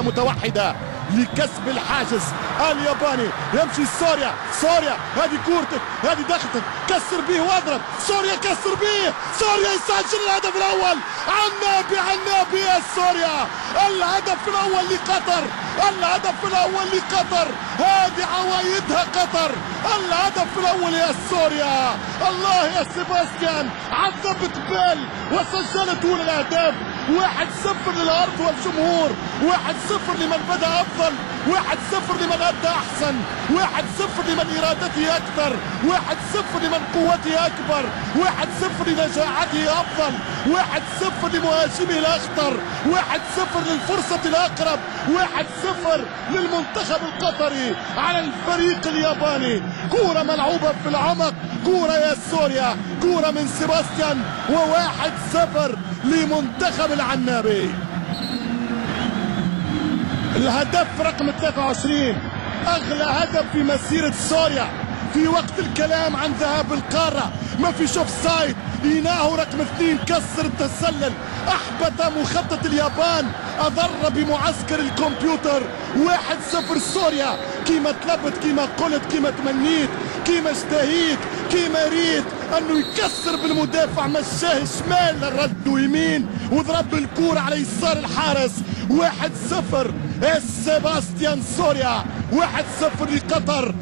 واحدة متوحدة لكسب الحاجز الياباني. يمشي سوريا هذه كورتك، هذه دخلتك، كسر به واضرب. سوريا كسر به، سوريا يسجل الهدف الاول. عنابي يا سوريا، الهدف الاول لقطر، الهدف الاول لقطر. هذه عوايدها قطر، الهدف الاول يا سوريا. الله يا سيباستيان، عذبت بيل وسجلت اولى الاهداف. 1-0 للارض والجمهور، 1-0 لمن بدا افضل، 1-0 لمن ادى احسن، 1-0 لمن ارادته اكثر، 1-0 لمن قوته اكبر، 1-0 لنجاعته افضل، 1-0 لمهاجمه الاخطر، 1-0 للفرصه الاقرب، 1-0 للمنتخب القطري على الفريق الياباني. كوره ملعوبه في العمق، كوره يا سوريا، كوره من سيباستيان، و1-0 لمنتخب العنابي. الهدف رقم 23، اغلى هدف في مسيره سوريا في وقت الكلام عن ذهاب القاره. ما في شوف سايد، إيناهو رقم 2 كسر التسلل، احبط مخطط اليابان، اضر بمعسكر الكمبيوتر. 1-0 سوريا، كيما طلبت، كيما قلت، كيما تمنيت، كيما اشتهيت، كيما ريت انه يكسر بالمدافع، مشاه شمال رد يمين وضرب الكورة على يسار الحارس. 1-0 سيباستيان سوريا، 1-0 لقطر.